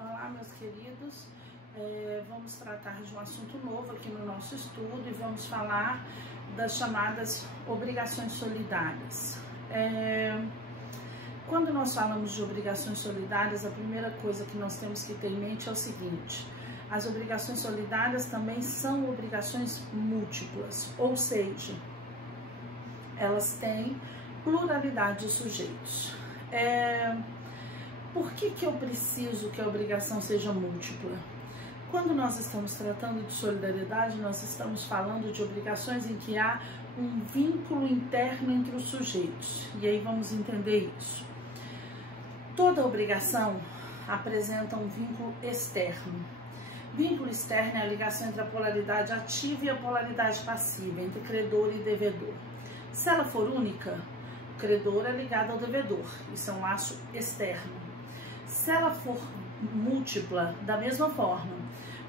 Olá, meus queridos, vamos tratar de um assunto novo aqui no nosso estudo e vamos falar das chamadas obrigações solidárias. Quando nós falamos de obrigações solidárias, a primeira coisa que nós temos que ter em mente é o seguinte: as obrigações solidárias também são obrigações múltiplas, ou seja, elas têm pluralidade de sujeitos. Por que eu preciso que a obrigação seja múltipla? Quando nós estamos tratando de solidariedade, nós estamos falando de obrigações em que há um vínculo interno entre os sujeitos. E aí vamos entender isso. Toda obrigação apresenta um vínculo externo. Vínculo externo é a ligação entre a polaridade ativa e a polaridade passiva, entre credor e devedor. Se ela for única, o credor é ligado ao devedor, isso é um laço externo. Se ela for múltipla, da mesma forma,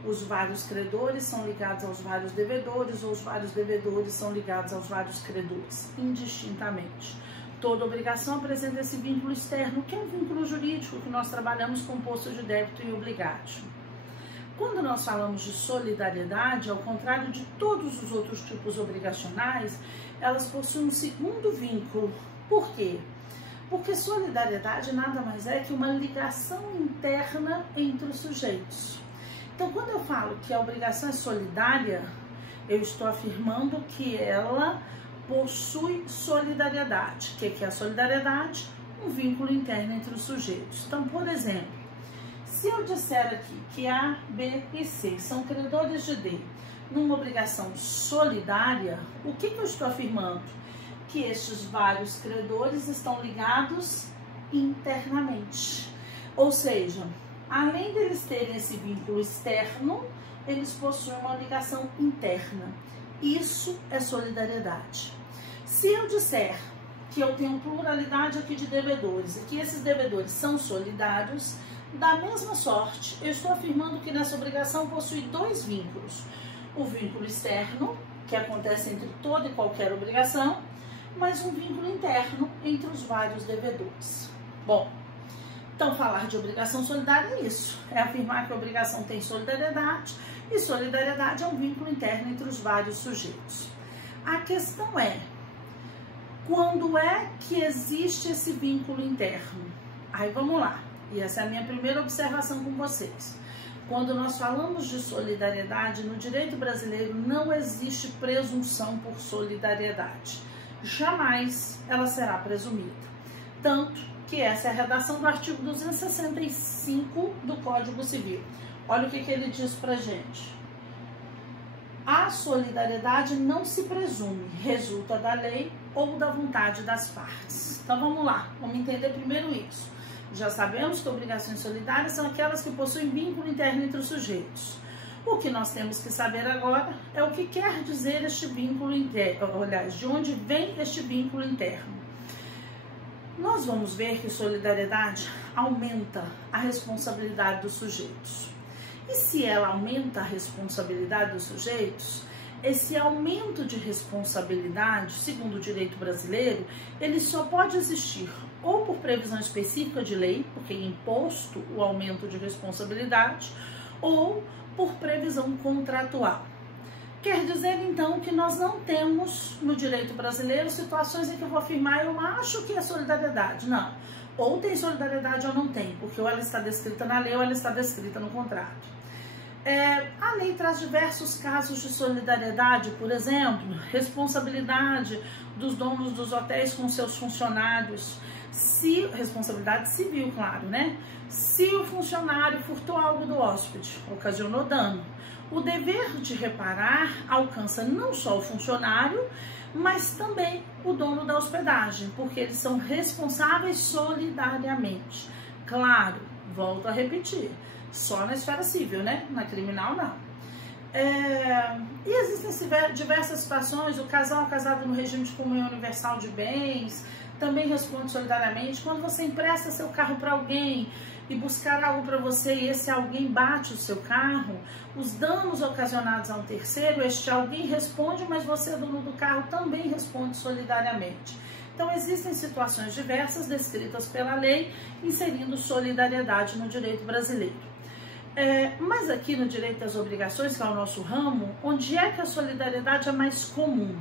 os vários credores são ligados aos vários devedores, ou os vários devedores são ligados aos vários credores, indistintamente. Toda obrigação apresenta esse vínculo externo, que é um vínculo jurídico que nós trabalhamos composto de débito e obligatio. Quando nós falamos de solidariedade, ao contrário de todos os outros tipos obrigacionais, elas possuem um segundo vínculo. Por quê? Porque solidariedade nada mais é que uma ligação interna entre os sujeitos. Então, quando eu falo que a obrigação é solidária, eu estou afirmando que ela possui solidariedade. O que é a solidariedade? Um vínculo interno entre os sujeitos. Então, por exemplo, se eu disser aqui que A, B e C são credores de D numa obrigação solidária, o que eu estou afirmando? Que estes vários credores estão ligados internamente. Ou seja, além deles terem esse vínculo externo, eles possuem uma ligação interna. Isso é solidariedade. Se eu disser que eu tenho pluralidade aqui de devedores e que esses devedores são solidários, da mesma sorte, eu estou afirmando que nessa obrigação possui dois vínculos. O vínculo externo, que acontece entre toda e qualquer obrigação, mas um vínculo interno entre os vários devedores. Bom, então falar de obrigação solidária é isso, é afirmar que a obrigação tem solidariedade, e solidariedade é um vínculo interno entre os vários sujeitos. A questão é, quando é que existe esse vínculo interno? Aí vamos lá, e essa é a minha primeira observação com vocês. Quando nós falamos de solidariedade, no direito brasileiro não existe presunção por solidariedade. Jamais ela será presumida. Tanto que essa é a redação do artigo 265 do Código Civil. Olha o que ele diz pra gente. A solidariedade não se presume, resulta da lei ou da vontade das partes. Então vamos lá, vamos entender primeiro isso. Já sabemos que obrigações solidárias são aquelas que possuem vínculo interno entre os sujeitos. O que nós temos que saber agora é o que quer dizer este vínculo interno, aliás, de onde vem este vínculo interno. Nós vamos ver que solidariedade aumenta a responsabilidade dos sujeitos. E se ela aumenta a responsabilidade dos sujeitos, esse aumento de responsabilidade, segundo o direito brasileiro, ele só pode existir ou por previsão específica de lei, porque é imposto o aumento de responsabilidade, ou por previsão contratual. Quer dizer, então, que nós não temos no direito brasileiro situações em que eu vou afirmar, eu acho que é solidariedade. Não. Ou tem solidariedade ou não tem, porque ou ela está descrita na lei ou ela está descrita no contrato. A lei traz diversos casos de solidariedade, por exemplo, responsabilidade dos donos dos hotéis com seus funcionários, responsabilidade civil, claro, né? Se o funcionário furtou algo do hóspede, ocasionou dano, o dever de reparar alcança não só o funcionário, mas também o dono da hospedagem, porque eles são responsáveis solidariamente. Claro, volto a repetir, só na esfera civil, né? Na criminal, não. E existem diversas situações, o casal casado no regime de comunhão universal de bens também responde solidariamente. Quando você empresta seu carro para alguém e buscar algo para você e esse alguém bate o seu carro, os danos ocasionados a um terceiro, este alguém responde, mas você, dono do carro, também responde solidariamente. Então, existem situações diversas descritas pela lei, inserindo solidariedade no direito brasileiro. Mas aqui no direito das obrigações, que é o nosso ramo, onde é que a solidariedade é mais comum?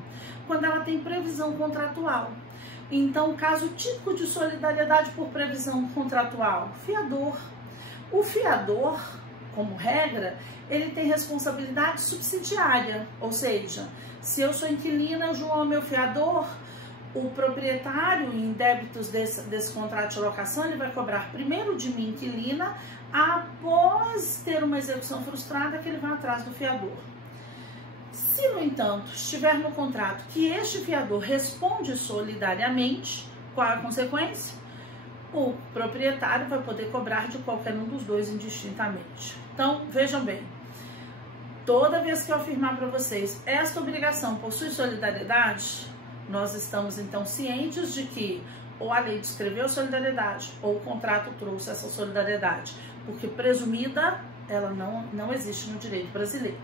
Quando ela tem previsão contratual. Então, caso típico de solidariedade por previsão contratual, fiador. O fiador, como regra, ele tem responsabilidade subsidiária, ou seja, se eu sou inquilina, João é meu fiador, o proprietário, em débitos desse contrato de locação, ele vai cobrar primeiro de mim, inquilina, após ter uma execução frustrada, que ele vai atrás do fiador. Se, no entanto, estiver no contrato que este fiador responde solidariamente, qual é a consequência? O proprietário vai poder cobrar de qualquer um dos dois indistintamente. Então, vejam bem, toda vez que eu afirmar para vocês, esta obrigação possui solidariedade, nós estamos então cientes de que ou a lei descreveu solidariedade ou o contrato trouxe essa solidariedade, porque presumida ela não existe no direito brasileiro.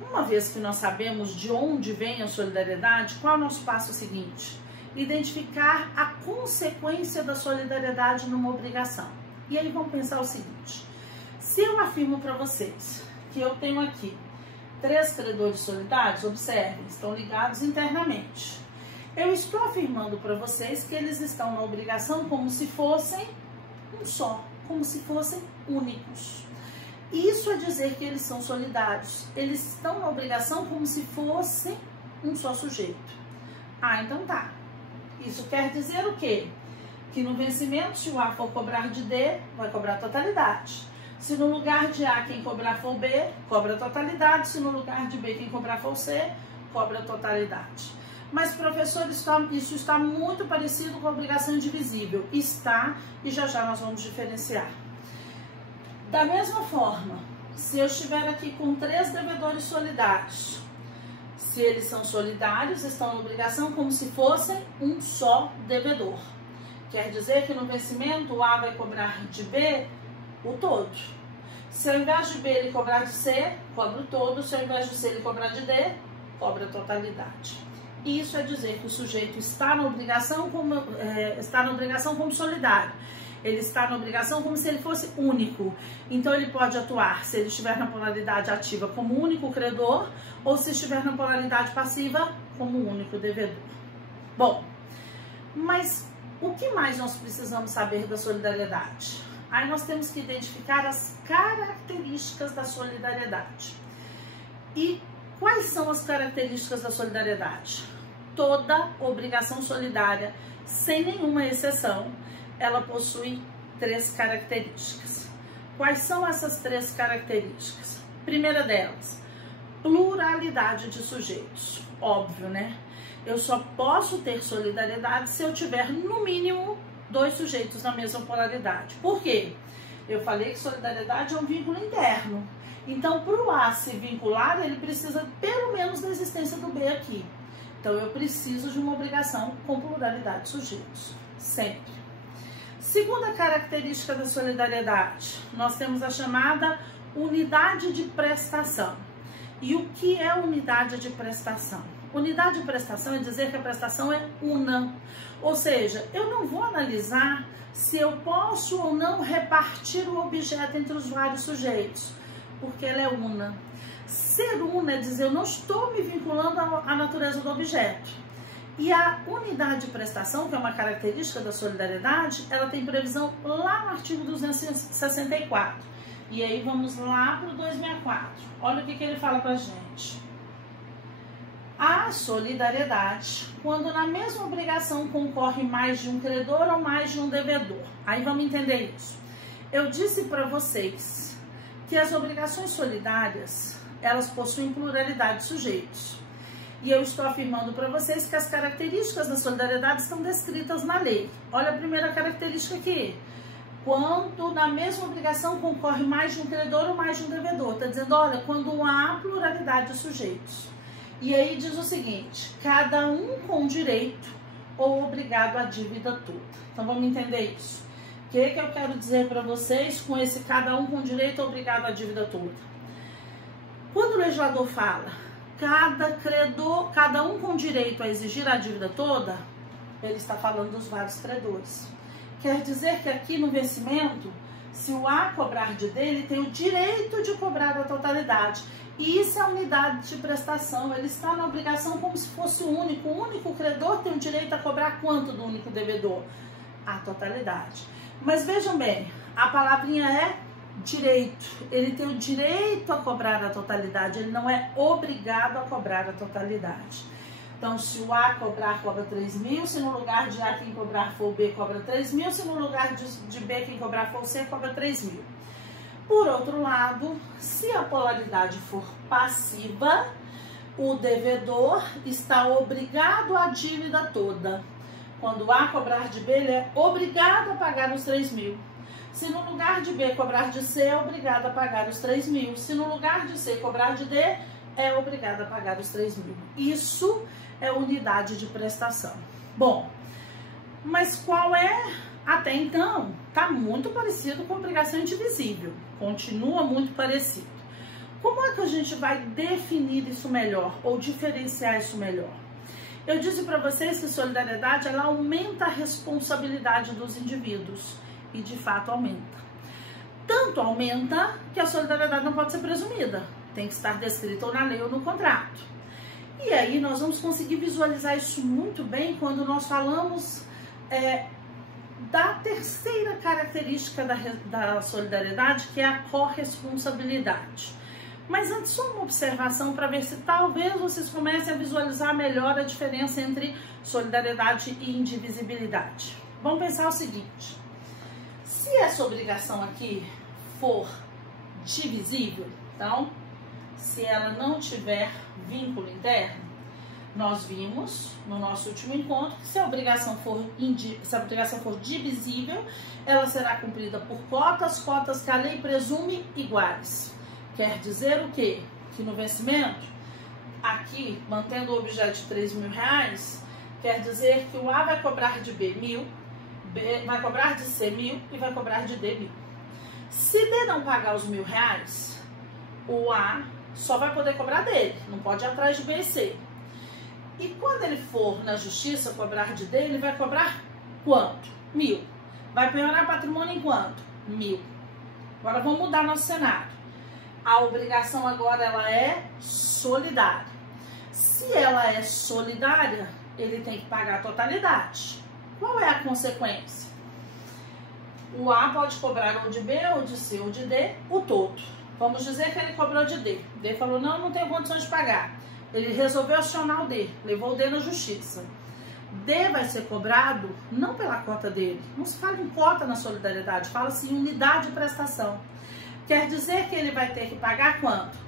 Uma vez que nós sabemos de onde vem a solidariedade, qual é o nosso passo seguinte? Identificar a consequência da solidariedade numa obrigação. E aí vamos pensar o seguinte: se eu afirmo para vocês que eu tenho aqui 3 credores solidários, observem, estão ligados internamente. Eu estou afirmando para vocês que eles estão na obrigação como se fossem um só, como se fossem únicos. Isso é dizer que eles são solidários. Eles estão na obrigação como se fossem um só sujeito. Então tá. Isso quer dizer o quê? Que no vencimento, se o A for cobrar de D, vai cobrar a totalidade. Se no lugar de A quem cobrar for B, cobra a totalidade. Se no lugar de B quem cobrar for C, cobra a totalidade. Mas, professor, isso está muito parecido com a obrigação indivisível. Está, e já já nós vamos diferenciar. Da mesma forma, se eu estiver aqui com 3 devedores solidários, se eles são solidários, estão na obrigação como se fossem um só devedor. Quer dizer que no vencimento o A vai cobrar de B o todo. Se ao invés de B ele cobrar de C, cobra o todo. Se ao invés de C ele cobrar de D, cobra a totalidade. Isso é dizer que o sujeito está na obrigação como solidário. Ele está na obrigação como se ele fosse único. Então, ele pode atuar se ele estiver na polaridade ativa como único credor ou se estiver na polaridade passiva como único devedor. Bom, mas o que mais nós precisamos saber da solidariedade? Aí nós temos que identificar as características da solidariedade. E quais são as características da solidariedade? Toda obrigação solidária, sem nenhuma exceção, ela possui 3 características. Quais são essas 3 características? Primeira delas, pluralidade de sujeitos. Óbvio, né? Eu só posso ter solidariedade se eu tiver, no mínimo, 2 sujeitos na mesma polaridade. Por quê? Eu falei que solidariedade é um vínculo interno. Então, para o A se vincular, ele precisa pelo menos da existência do B aqui. Então, eu preciso de uma obrigação com pluralidade de sujeitos. Sempre. Segunda característica da solidariedade, nós temos a chamada unidade de prestação. E o que é unidade de prestação? Unidade de prestação é dizer que a prestação é una. Ou seja, eu não vou analisar se eu posso ou não repartir o objeto entre os vários sujeitos, porque ela é una. Ser una é dizer, eu não estou me vinculando à natureza do objeto. E a unidade de prestação, que é uma característica da solidariedade, ela tem previsão lá no artigo 264. E aí vamos lá para o 264. Olha o que ele fala para a gente. A solidariedade, quando na mesma obrigação concorre mais de um credor ou mais de um devedor. Aí vamos entender isso. Eu disse para vocês que as obrigações solidárias, elas possuem pluralidade de sujeitos. E eu estou afirmando para vocês que as características da solidariedade estão descritas na lei. Olha a primeira característica aqui. Quando na mesma obrigação concorre mais de um credor ou mais de um devedor. Está dizendo, olha, quando há pluralidade de sujeitos. E aí diz o seguinte, cada um com direito ou obrigado à dívida toda. Então vamos entender isso. O que eu quero dizer para vocês com esse cada um com direito ou obrigado à dívida toda? Quando o legislador fala cada um com direito a exigir a dívida toda, ele está falando dos vários credores. Quer dizer que aqui no vencimento, Se o A cobrar de D, ele tem o direito de cobrar a totalidade. E isso é a unidade de prestação. Ele está na obrigação como se fosse o único. O único credor tem o direito a cobrar quanto do único devedor? A totalidade. Mas vejam bem, a palavrinha é direito. Ele tem o direito a cobrar a totalidade. Ele não é obrigado a cobrar a totalidade. Então, se o A cobrar, cobra 3.000. Se no lugar de A quem cobrar for o B, cobra 3.000. Se no lugar de B quem cobrar for o C, cobra 3.000. Por outro lado, se a polaridade for passiva, o devedor está obrigado à dívida toda. Quando A cobrar de B, ele é obrigado a pagar os 3.000. Se no lugar de B cobrar de C, é obrigado a pagar os 3.000. Se no lugar de C cobrar de D, é obrigado a pagar os 3.000. Isso é unidade de prestação. Bom, mas qual é? Até então, está muito parecido com obrigação indivisível. Continua muito parecido. Como é que a gente vai definir isso melhor ou diferenciar isso melhor? Eu disse para vocês que solidariedade ela aumenta a responsabilidade dos indivíduos e de fato aumenta. Tanto aumenta que a solidariedade não pode ser presumida, tem que estar descrita ou na lei ou no contrato. E aí nós vamos conseguir visualizar isso muito bem quando nós falamos da terceira característica da solidariedade, que é a corresponsabilidade. Mas antes, só uma observação para ver se talvez vocês comecem a visualizar melhor a diferença entre solidariedade e indivisibilidade. Vamos pensar o seguinte: se essa obrigação aqui for divisível, então, se ela não tiver vínculo interno, nós vimos no nosso último encontro que se a obrigação for divisível, ela será cumprida por cotas que a lei presume iguais. Quer dizer o quê? Que no vencimento, aqui, mantendo o objeto de R$3.000, quer dizer que o A vai cobrar de B 1.000, B vai cobrar de C 1.000 e vai cobrar de D 1.000. Se D não pagar os R$1.000, o A só vai poder cobrar dele, não pode ir atrás de B e C. E quando ele for na justiça cobrar de D, ele vai cobrar quanto? 1.000. Vai penhorar patrimônio em quanto? 1.000. Agora vamos mudar nosso cenário. A obrigação agora ela é solidária. Se ela é solidária, ele tem que pagar a totalidade. Qual é a consequência? O A pode cobrar ou de B, ou de C, ou de D, o todo. Vamos dizer que ele cobrou de D. D falou, não tenho condições de pagar. Ele resolveu acionar o D, levou o D na justiça. D vai ser cobrado não pela cota dele. Não se fala em cota na solidariedade, fala-se em unidade de prestação. Quer dizer que ele vai ter que pagar quanto?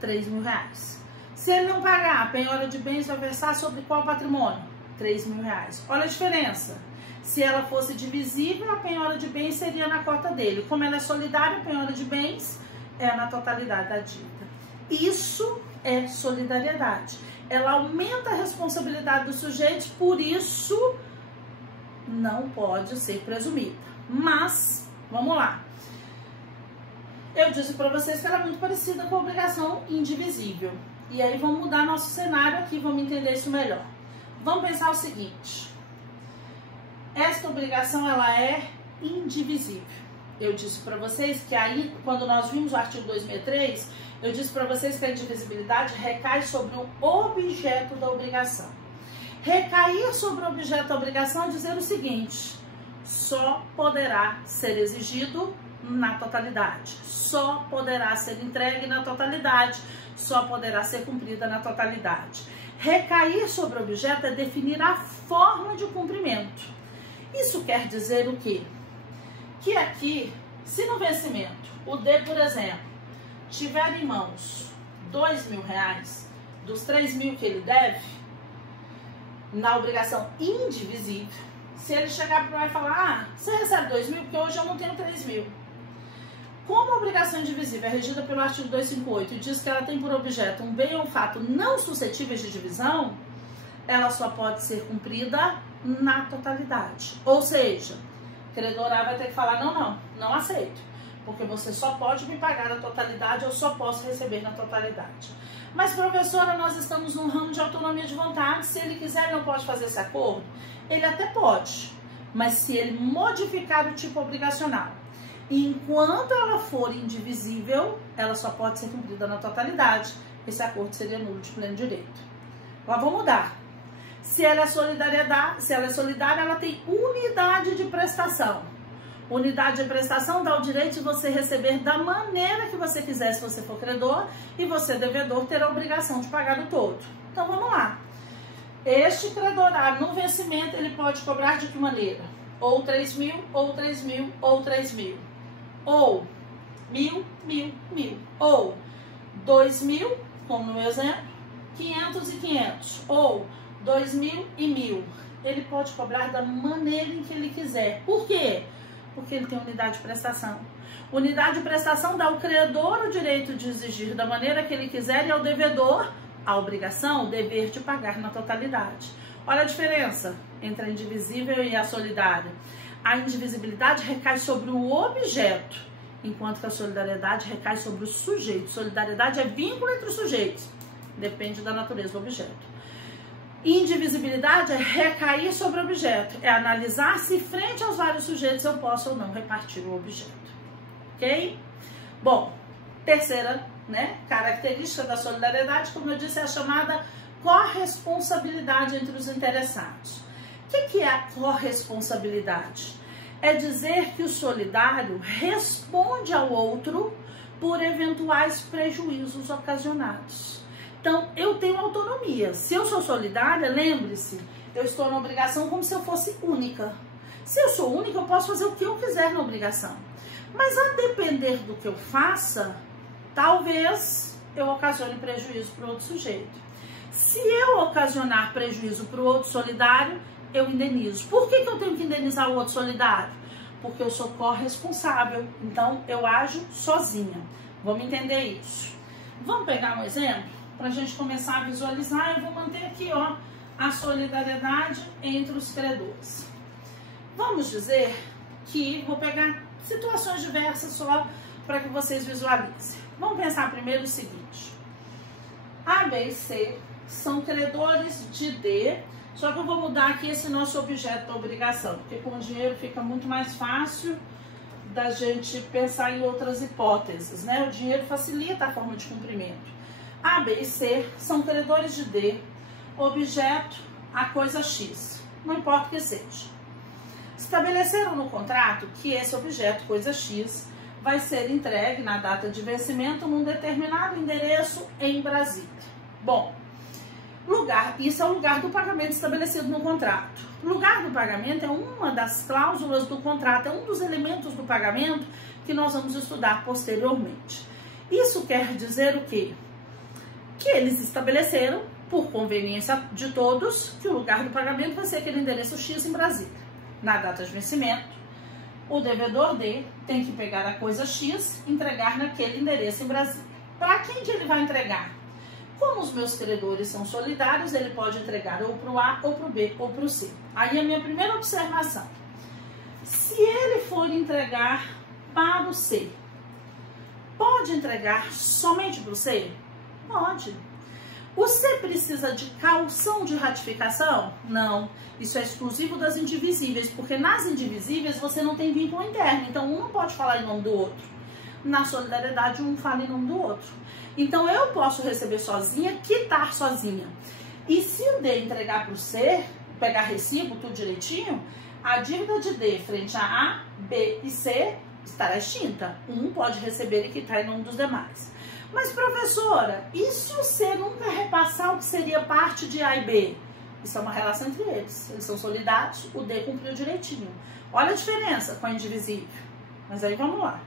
R$3.000. Se ele não pagar, a penhora de bens vai versar sobre qual patrimônio? R$3.000. Olha a diferença. Se ela fosse divisível, a penhora de bens seria na cota dele. Como ela é solidária, a penhora de bens é na totalidade da dívida. Isso é solidariedade. Ela aumenta a responsabilidade dos sujeitos, por isso não pode ser presumida. Mas, vamos lá. Eu disse para vocês que ela é muito parecida com a obrigação indivisível. E aí vamos mudar nosso cenário aqui, vamos entender isso melhor. Vamos pensar o seguinte. Esta obrigação ela é indivisível. Eu disse para vocês que aí, quando nós vimos o artigo 263, eu disse para vocês que a indivisibilidade recai sobre o objeto da obrigação. Recair sobre o objeto da obrigação é dizer o seguinte: só poderá ser exigido na totalidade, só poderá ser entregue na totalidade, só poderá ser cumprida na totalidade. Recair sobre o objeto é definir a forma de cumprimento. Isso quer dizer o quê? Que aqui, se no vencimento o D, por exemplo, tiver em mãos R$2.000 dos 3.000 que ele deve, na obrigação indivisível, se ele chegar para o e falar, você recebe 2.000 porque hoje eu não tenho 3.000. Como a obrigação indivisível é regida pelo artigo 258 e diz que ela tem por objeto um bem ou um fato não suscetíveis de divisão, ela só pode ser cumprida na totalidade. Ou seja, o credor A vai ter que falar, não aceito, porque você só pode me pagar na totalidade, eu só posso receber na totalidade. Mas, professora, nós estamos num ramo de autonomia de vontade, se ele quiser ele não pode fazer esse acordo? Ele até pode, mas se ele modificar o tipo obrigacional, Enquanto ela for indivisível, ela só pode ser cumprida na totalidade. Esse acordo seria nulo de pleno direito. Agora vou mudar. Se ela é solidária, ela tem unidade de prestação. Unidade de prestação dá o direito de você receber da maneira que você quiser, se você for credor, e você, devedor, ter a obrigação de pagar o todo. Então vamos lá. Este credorário no vencimento, ele pode cobrar de que maneira? Ou 3.000, ou 3.000, ou 3.000. Ou 1.000, 1.000, 1.000. Ou 2.000, como no meu exemplo, 500 e 500. Ou 2.000 e 1.000. Ele pode cobrar da maneira em que ele quiser. Por quê? Porque ele tem unidade de prestação. Unidade de prestação dá ao credor o direito de exigir da maneira que ele quiser e ao devedor a obrigação, o dever de pagar na totalidade. Olha a diferença entre a indivisível e a solidária. A indivisibilidade recai sobre o objeto, enquanto que a solidariedade recai sobre o sujeito. Solidariedade é vínculo entre os sujeitos, depende da natureza do objeto. Indivisibilidade é recair sobre o objeto, é analisar se frente aos vários sujeitos eu posso ou não repartir o objeto. Ok? Bom, terceira, característica da solidariedade, como eu disse, é a chamada corresponsabilidade entre os interessados. O que é a corresponsabilidade? É dizer que o solidário responde ao outro por eventuais prejuízos ocasionados. Então, eu tenho autonomia. Se eu sou solidária, lembre-se, eu estou na obrigação como se eu fosse única. Se eu sou única, eu posso fazer o que eu quiser na obrigação. Mas a depender do que eu faça, talvez eu ocasione prejuízo para o outro sujeito. Se eu ocasionar prejuízo para o outro solidário, eu indenizo. Por que eu tenho que indenizar o outro solidário? Porque eu sou corresponsável. Então, eu ajo sozinha. Vamos entender isso. Vamos pegar um exemplo? Para a gente começar a visualizar, eu vou manter aqui, ó, a solidariedade entre os credores. Vamos dizer que vou pegar situações diversas só para que vocês visualizem. Vamos pensar primeiro o seguinte. A, B e C são credores de D, só que eu vou mudar aqui esse nosso objeto da obrigação, porque com o dinheiro fica muito mais fácil da gente pensar em outras hipóteses, né? O dinheiro facilita a forma de cumprimento. A, B e C são credores de D, objeto a coisa X, não importa o que seja. Estabeleceram no contrato que esse objeto, coisa X, vai ser entregue na data de vencimento num determinado endereço em Brasília. Bom, isso é o lugar do pagamento estabelecido no contrato. O lugar do pagamento é uma das cláusulas do contrato, é um dos elementos do pagamento que nós vamos estudar posteriormente. Isso quer dizer o quê? Que eles estabeleceram, por conveniência de todos, que o lugar do pagamento vai ser aquele endereço X em Brasília. Na data de vencimento, o devedor D tem que pegar a coisa X e entregar naquele endereço em Brasília. Para quem que ele vai entregar? Como os meus credores são solidários, ele pode entregar ou para o A, ou para o B, ou para o C. Aí a minha primeira observação. Se ele for entregar para o C, pode entregar somente para o C? Pode. O C precisa de caução de ratificação? Não. Isso é exclusivo das indivisíveis, porque nas indivisíveis você não tem vínculo interno, então um não pode falar em nome do outro. Na solidariedade, um fala em nome do outro. Então eu posso receber sozinha, quitar sozinha. E se o D entregar para o C, pegar recibo, tudo direitinho, a dívida de D frente a A, B e C estará extinta. Um pode receber e quitar em nome dos demais. Mas, professora, e se o C nunca repassar o que seria parte de A e B? Isso é uma relação entre eles. Eles são solidários, o D cumpriu direitinho. Olha a diferença com a indivisível. Mas aí vamos lá.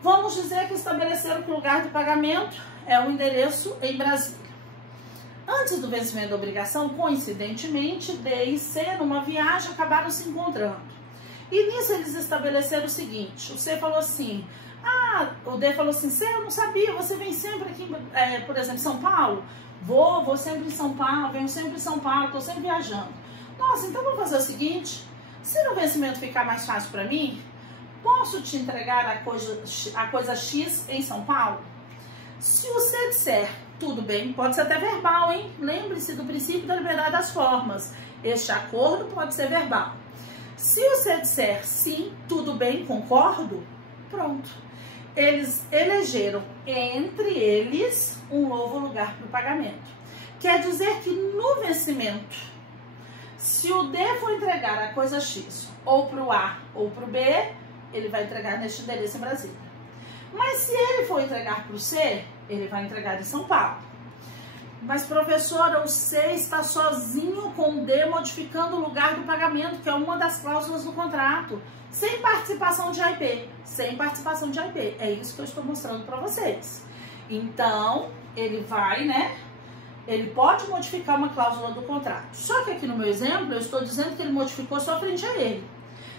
Vamos dizer que estabeleceram que o lugar do pagamento é o endereço em Brasília. Antes do vencimento da obrigação, coincidentemente, D e C, numa viagem, acabaram se encontrando. E nisso eles estabeleceram o seguinte, o C falou assim... o D falou assim, eu não sabia, você vem sempre aqui, por exemplo, em São Paulo? Vou sempre em São Paulo, venho sempre em São Paulo, estou sempre viajando. Nossa, então vamos fazer o seguinte, se no vencimento ficar mais fácil para mim, posso te entregar a coisa X em São Paulo? Se você disser, tudo bem, pode ser até verbal, hein? Lembre-se do princípio da liberdade das formas. Este acordo pode ser verbal. Se o C disser sim, tudo bem, concordo, pronto. Eles elegeram entre eles um novo lugar para o pagamento. Quer dizer que no vencimento, se o D for entregar a coisa X ou para o A ou para o B, ele vai entregar neste endereço em Brasília. Mas se ele for entregar para o C, ele vai entregar em São Paulo. Mas, professora, o C está sozinho com o D modificando o lugar do pagamento, que é uma das cláusulas do contrato, sem participação de AIP. Sem participação de AIP. É isso que eu estou mostrando para vocês. Então, ele vai, né? Ele pode modificar uma cláusula do contrato. Só que aqui no meu exemplo, eu estou dizendo que ele modificou só frente a ele.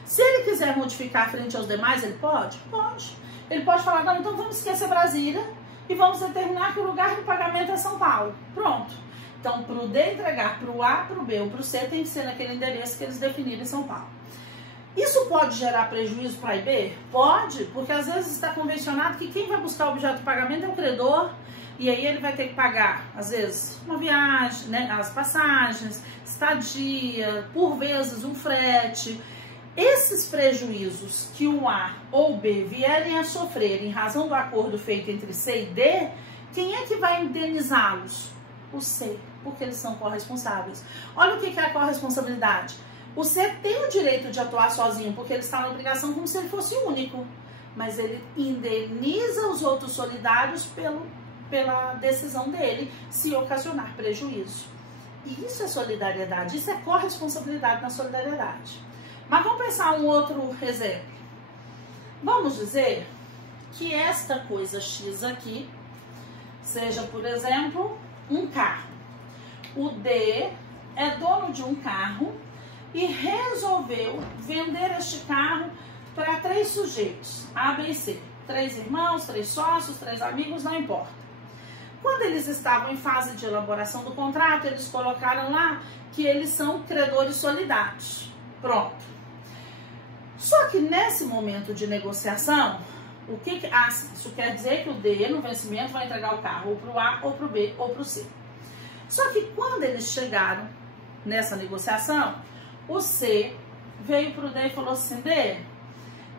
Se ele quiser modificar frente aos demais, ele pode? Pode. Ele pode falar, não, então vamos esquecer Brasília e vamos determinar que o lugar do pagamento é São Paulo. Pronto. Então, para o D entregar para o A, para o B ou para o C, tem que ser naquele endereço que eles definiram em São Paulo. Isso pode gerar prejuízo para A e B? Pode, porque às vezes está convencionado que quem vai buscar o objeto do pagamento é o credor, e aí ele vai ter que pagar, às vezes, uma viagem, né, as passagens, estadia, por vezes um frete. Esses prejuízos que o A ou B vierem a sofrer em razão do acordo feito entre C e D, quem é que vai indenizá-los? O C, porque eles são corresponsáveis. Olha o que é a corresponsabilidade. O C tem o direito de atuar sozinho, porque ele está na obrigação como se ele fosse único. Mas ele indeniza os outros solidários pela decisão dele, se ocasionar prejuízo. E isso é solidariedade, isso é corresponsabilidade na solidariedade. Mas vamos pensar um outro exemplo. Vamos dizer que esta coisa X aqui seja, por exemplo, um carro. O D é dono de um carro e resolveu vender este carro para 3 sujeitos, A, B e C. 3 irmãos, 3 sócios, 3 amigos, não importa. Quando eles estavam em fase de elaboração do contrato, eles colocaram lá que eles são credores solidários. Pronto. Só que nesse momento de negociação, isso quer dizer que o D, no vencimento, vai entregar o carro ou para o A, ou para o B, ou para o C. Só que quando eles chegaram nessa negociação, o C veio para o D e falou assim, D,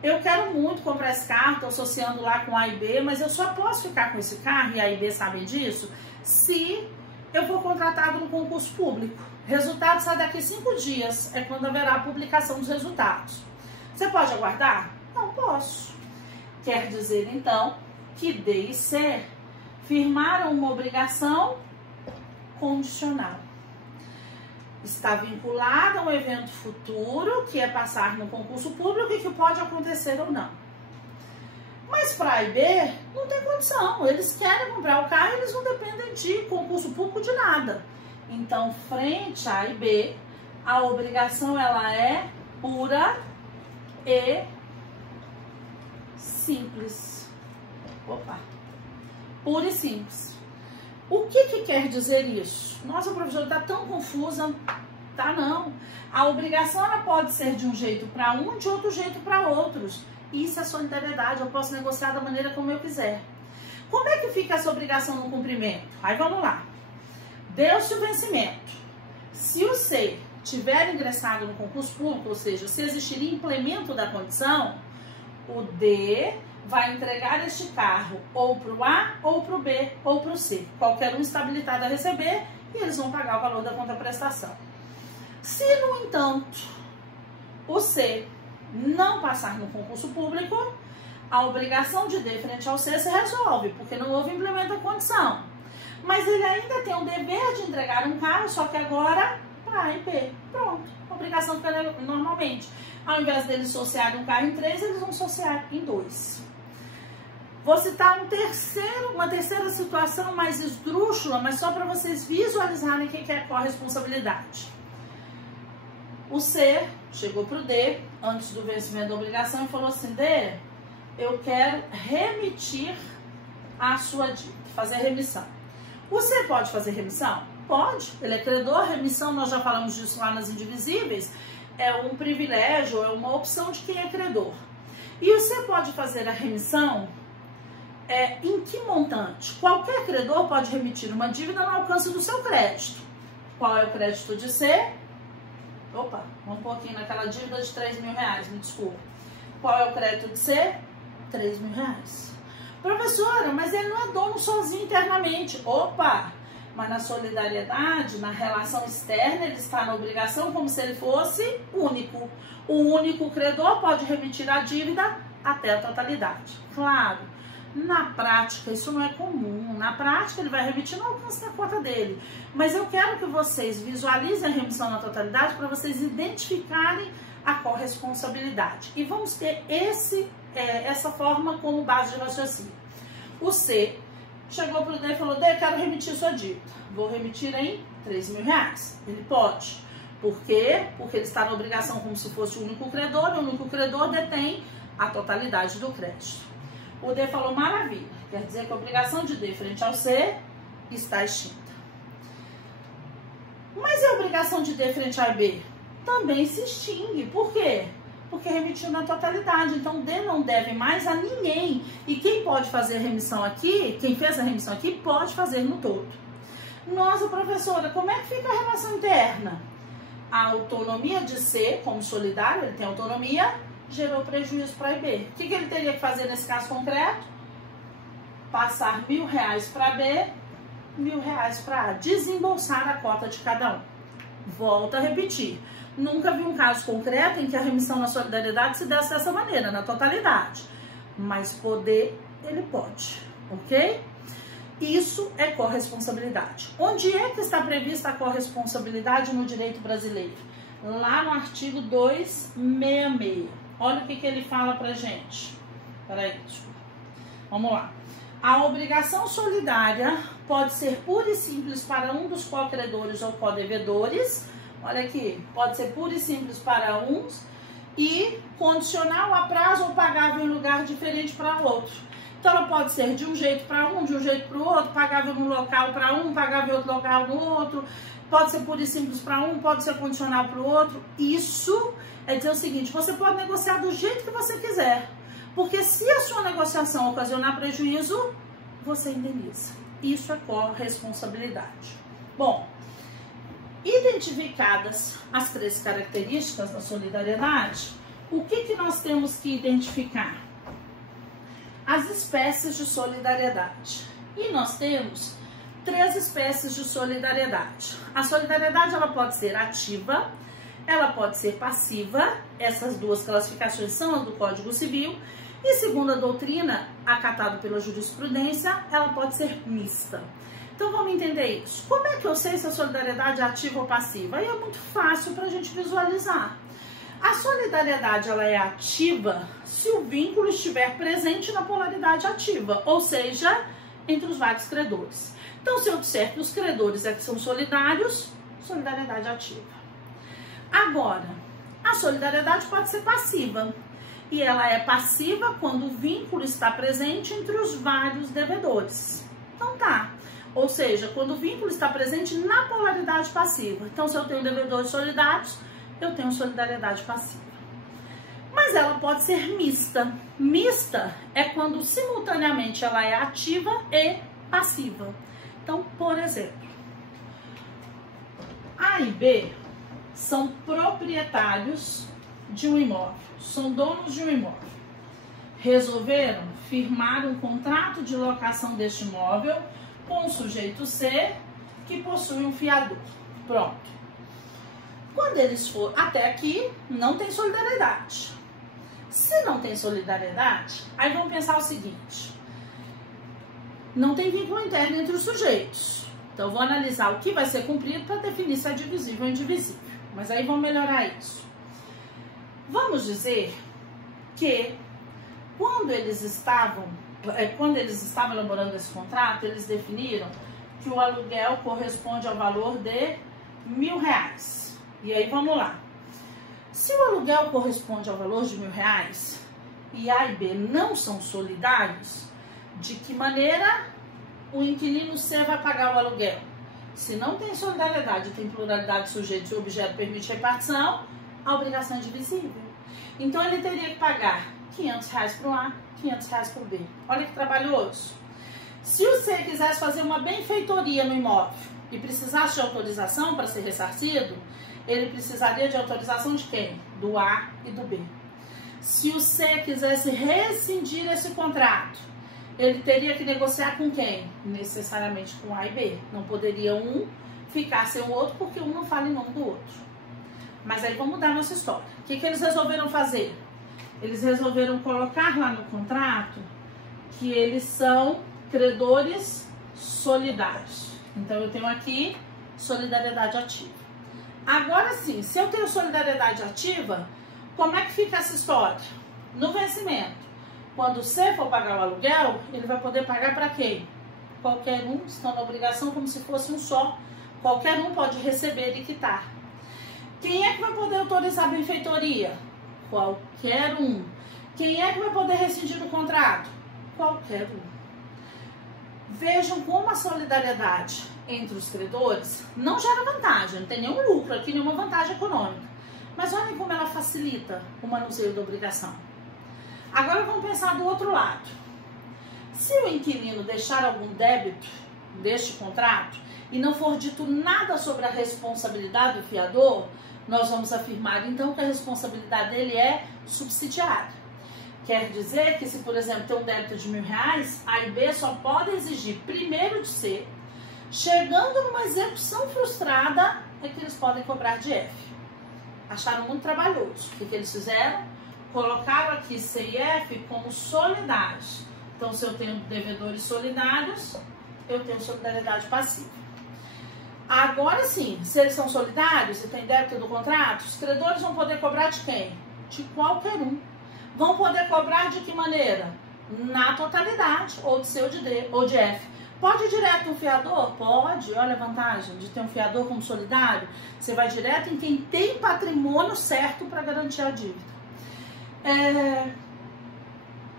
eu quero muito comprar esse carro, estou associando lá com A e B, mas eu só posso ficar com esse carro, e A e B sabem disso, se eu for contratado no concurso público. Resultado sai daqui 5 dias, é quando haverá a publicação dos resultados. Você pode aguardar? Não posso. Quer dizer, então, que D e C firmaram uma obrigação condicional. Está vinculada a um evento futuro, que é passar no concurso público e que pode acontecer ou não. Mas para A e B, não tem condição. Eles querem comprar o carro e eles não dependem de concurso público de nada. Então, frente a A e B, a obrigação ela é pura e simples. Opa! Pura e simples. O que quer dizer isso? Nossa, professora, está tão confusa. Tá, não. A obrigação ela pode ser de um jeito para um, de outro jeito para outros. Isso é solidariedade. Eu posso negociar da maneira como eu quiser. Como é que fica essa obrigação no cumprimento? Aí vamos lá. Deu-se o vencimento. Se o C tiver ingressado no concurso público, ou seja, se existir implemento da condição, o D vai entregar este carro ou para o A, ou para o B, ou para o C. Qualquer um está habilitado a receber e eles vão pagar o valor da contraprestação. Se, no entanto, o C não passar no concurso público, a obrigação de D frente ao C se resolve, porque não houve implemento da condição. Mas ele ainda tem o dever de entregar um carro, só que agora para A e B. Pronto, a obrigação fica normalmente. Ao invés deles sortearem um carro em 3, eles vão sortear em 2. Vou citar uma terceira situação mais esdrúxula, mas só para vocês visualizarem o que é corresponsabilidade. O C chegou para o D, antes do vencimento da obrigação, e falou assim, D, eu quero remitir a sua dívida, fazer remissão. O C pode fazer remissão? Pode, ele é credor, remissão, nós já falamos disso lá nas indivisíveis, é um privilégio, é uma opção de quem é credor. E o C pode fazer a remissão em que montante? Qualquer credor pode remitir uma dívida no alcance do seu crédito. Qual é o crédito de C? Opa, vamos um pouquinho naquela dívida de 3 mil reais, me desculpa. Qual é o crédito de C? 3 mil reais. Professora, mas ele não é dono sozinho internamente. Opa! Mas na solidariedade, na relação externa, ele está na obrigação como se ele fosse único. O único credor pode remitir a dívida até a totalidade. Claro, na prática isso não é comum. Na prática ele vai remitir no alcance da cota dele. Mas eu quero que vocês visualizem a remissão na totalidade para vocês identificarem a corresponsabilidade. E vamos ter essa forma como base de raciocínio. O C chegou para o D e falou: D, quero remitir sua dívida. Vou remitir em 3 mil reais. Ele pode. Por quê? Porque ele está na obrigação como se fosse o único credor, e o único credor detém a totalidade do crédito. O D falou: maravilha. Quer dizer que a obrigação de D frente ao C está extinta. Mas e a obrigação de D frente a B? Também se extingue. Por quê? Porque remitiu na totalidade. Então, D não deve mais a ninguém. E quem pode fazer a remissão aqui, quem fez a remissão aqui, pode fazer no todo. Nossa, professora, como é que fica a relação interna? A autonomia de C, como solidário, ele tem autonomia, gerou prejuízo para B. O que ele teria que fazer nesse caso concreto? Passar 1.000 reais para B, 1.000 reais para A. Desembolsar a cota de cada um. Volto a repetir. Nunca vi um caso concreto em que a remissão na solidariedade se desse dessa maneira, na totalidade. Mas poder, ele pode, ok? Isso é corresponsabilidade. Onde é que está prevista a corresponsabilidade no direito brasileiro? Lá no artigo 266. Olha o que ele fala pra gente. Peraí, desculpa. Vamos lá. A obrigação solidária pode ser pura e simples para um dos co-credores ou co-devedores. Olha aqui, pode ser pura e simples para uns e condicional a prazo ou pagável em lugar diferente para outro. Então, ela pode ser de um jeito para um, de um jeito para o outro, pagável num local para um, pagável em outro local no outro. Pode ser pura e simples para um, pode ser condicional para o outro. Isso é dizer o seguinte: você pode negociar do jeito que você quiser. Porque se a sua negociação ocasionar prejuízo, você indeniza. Isso é corresponsabilidade. Bom, identificadas as 3 características da solidariedade, o que nós temos que identificar? As espécies de solidariedade. E nós temos 3 espécies de solidariedade. A solidariedade, ela pode ser ativa, ela pode ser passiva. Essas 2 classificações são as do Código Civil. E segundo a doutrina, acatada pela jurisprudência, ela pode ser mista. Então vamos entender isso. Como é que eu sei se a solidariedade é ativa ou passiva? Aí é muito fácil para a gente visualizar. A solidariedade, ela é ativa se o vínculo estiver presente na polaridade ativa, ou seja, entre os vários credores. Então, se eu disser que os credores é que são solidários, solidariedade ativa. Agora, a solidariedade pode ser passiva. E ela é passiva quando o vínculo está presente entre os vários devedores. Então tá. Ou seja, quando o vínculo está presente na polaridade passiva. Então, se eu tenho devedores solidários, eu tenho solidariedade passiva. Mas ela pode ser mista. Mista é quando simultaneamente ela é ativa e passiva. Então, por exemplo, A e B são proprietários de um imóvel, são donos de um imóvel. Resolveram firmar um contrato de locação deste imóvel com o sujeito C, que possui um fiador. Pronto. Quando eles for até aqui, não tem solidariedade. Se não tem solidariedade, aí vamos pensar o seguinte: não tem vínculo interno entre os sujeitos. Então, eu vou analisar o que vai ser cumprido para definir se é divisível ou indivisível. Mas aí vamos melhorar isso. Vamos dizer que quando eles estavam elaborando esse contrato, eles definiram que o aluguel corresponde ao valor de R$1.000. E aí vamos lá. Se o aluguel corresponde ao valor de R$1.000 e A e B não são solidários, de que maneira o inquilino C vai pagar o aluguel? Se não tem solidariedade, tem pluralidade de sujeitos e o objeto permite repartição, a obrigação é divisível. Então, ele teria que pagar R$500 para o A, R$500 para o B. Olha que trabalhoso. Se o C quisesse fazer uma benfeitoria no imóvel e precisasse de autorização para ser ressarcido, ele precisaria de autorização de quem? Do A e do B. Se o C quisesse rescindir esse contrato, ele teria que negociar com quem? Necessariamente com A e B. Não poderia um ficar sem o outro, porque um não fala em nome do outro. Mas aí vamos mudar nossa história. O que eles resolveram fazer? Eles resolveram colocar lá no contrato que eles são credores solidários. Então eu tenho aqui solidariedade ativa. Agora sim, se eu tenho solidariedade ativa, como é que fica essa história? No vencimento, quando você for pagar o aluguel, ele vai poder pagar para quem? Qualquer um, estão na obrigação como se fosse um só. Qualquer um pode receber e quitar. Quem é que vai poder autorizar a benfeitoria? Qualquer um. Quem é que vai poder rescindir o contrato? Qualquer um. Vejam como a solidariedade entre os credores não gera vantagem, não tem nenhum lucro aqui, nenhuma vantagem econômica. Mas olhem como ela facilita o manuseio da obrigação. Agora vamos pensar do outro lado. Se o inquilino deixar algum débito deste contrato e não for dito nada sobre a responsabilidade do fiador, nós vamos afirmar então que a responsabilidade dele é subsidiária. Quer dizer que se, por exemplo, tem um débito de R$1.000, A e B só podem exigir primeiro de C, chegando numa execução frustrada, é que eles podem cobrar de F. Acharam muito trabalhoso. O que eles fizeram? Colocaram aqui C e F como solidários. Então, se eu tenho devedores solidários, eu tenho solidariedade passiva. Agora sim, se eles são solidários e tem débito do contrato, os credores vão poder cobrar de quem? De qualquer um. Vão poder cobrar de que maneira? Na totalidade, ou de C ou de D, ou de F. Pode ir direto no fiador? Pode. Olha a vantagem de ter um fiador como solidário. Você vai direto em quem tem patrimônio certo para garantir a dívida.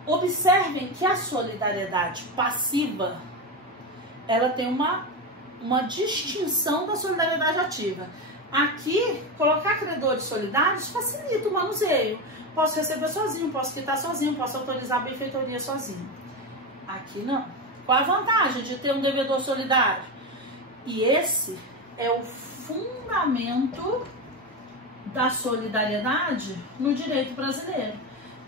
Observem que a solidariedade passiva, ela tem uma distinção da solidariedade ativa. Aqui, colocar credores solidários facilita o manuseio. Posso receber sozinho, posso quitar sozinho, posso autorizar a benfeitoria sozinho. Aqui não. Qual a vantagem de ter um devedor solidário? E esse é o fundamento da solidariedade no direito brasileiro.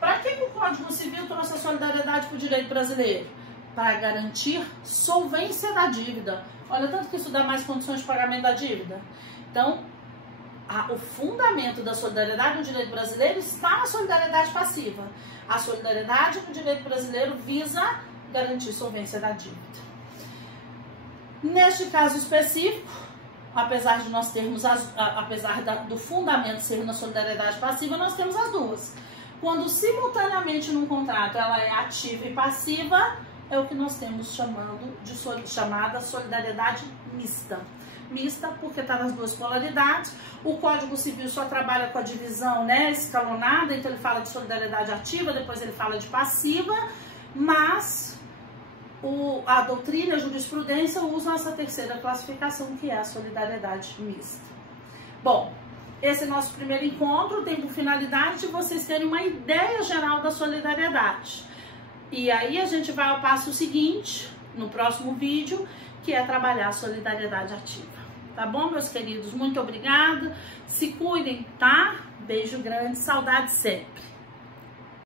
Para que o Código Civil trouxe a solidariedade para o direito brasileiro? Para garantir solvência da dívida. Olha, tanto que isso dá mais condições de pagamento da dívida. Então, o fundamento da solidariedade no direito brasileiro está na solidariedade passiva. A solidariedade no direito brasileiro visa garantir solvência da dívida. Neste caso específico, apesar de nós termos, do fundamento ser na solidariedade passiva, nós temos as duas. Quando simultaneamente num contrato ela é ativa e passiva, é o que nós temos chamada solidariedade mista. Mista porque está nas duas polaridades. O Código Civil só trabalha com a divisão, né, escalonada, então ele fala de solidariedade ativa, depois ele fala de passiva, mas a doutrina e a jurisprudência usam essa terceira classificação, que é a solidariedade mista. Bom, esse é nosso primeiro encontro, tem por finalidade de vocês terem uma ideia geral da solidariedade. E aí a gente vai ao passo seguinte, no próximo vídeo, que é trabalhar a solidariedade ativa. Tá bom, meus queridos? Muito obrigada. Se cuidem, tá? Beijo grande, saudade sempre.